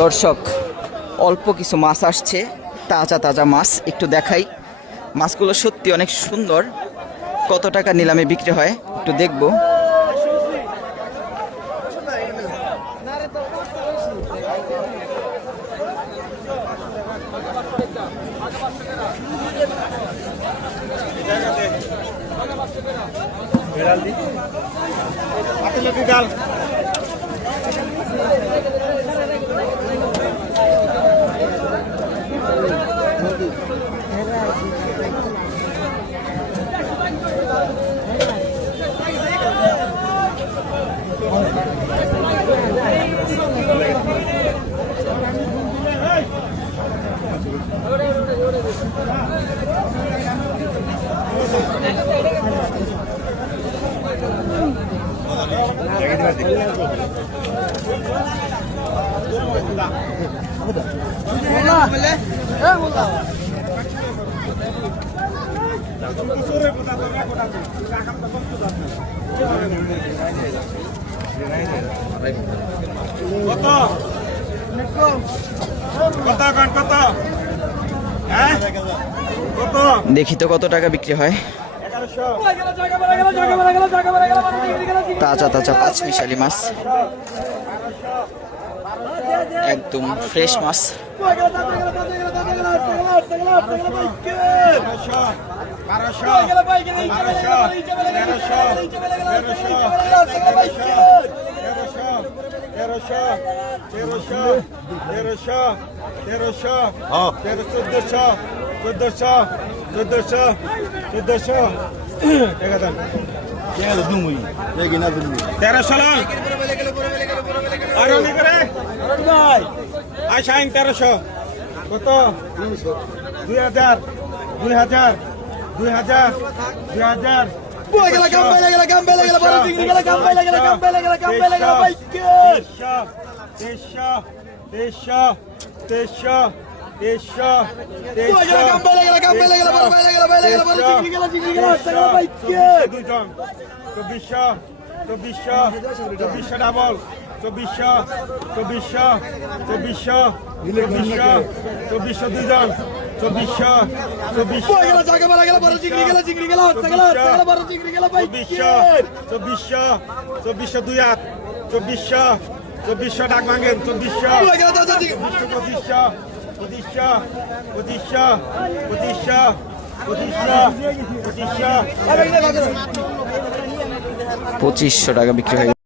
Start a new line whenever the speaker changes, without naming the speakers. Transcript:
দর্শক, অল্প কিছু মাছ আসছে, তাজা তাজা মাছ, একটু দেখাই। মাছগুলো সত্যি অনেক সুন্দর। কত টাকা নিলামে বিক্রি হয়, একটু দেখব।
দেখব কত কত কত হ্যাঁ কত
দেখি তো কত টাকা বিক্রি হয়? তাজা তাজা পাঁচ মিশালি মাছ। একদম ফ্রেশ মাছ।
তেরোশো তেরোশো তেরোশো তেরোশো তেরো চোদ্দশো চোদ্দশো চোদ্দশো চোদ্দশো। এক হাজার তেরোশো আর অনেক আয় শাইন তেরোশো। কত? দুই হাজার দুই হাজার দুই হাজার দুই হাজার। তেইশশো তেইশশো তেইশশো তেইশশো দুজন চব্বিশশো চব্বিশশো চব্বিশশো ডাবল চব্বিশশো চব্বিশশো চব্বিশশো চব্বিশশো চব্বিশশো দুজন চব্বিশশো চব্বিশশো চব্বিশশো চব্বিশশো চব্বিশশো দুই হাত চব্বিশশো চব্বিশশো ডাক ভাঙেন চব্বিশশো পঁচিশশো প্রতিষ্ঠা প্রতিষ্ঠা প্রতিষ্ঠা প্রতিষ্ঠা
পঁচিশশো টাকা বিক্রি হয়ে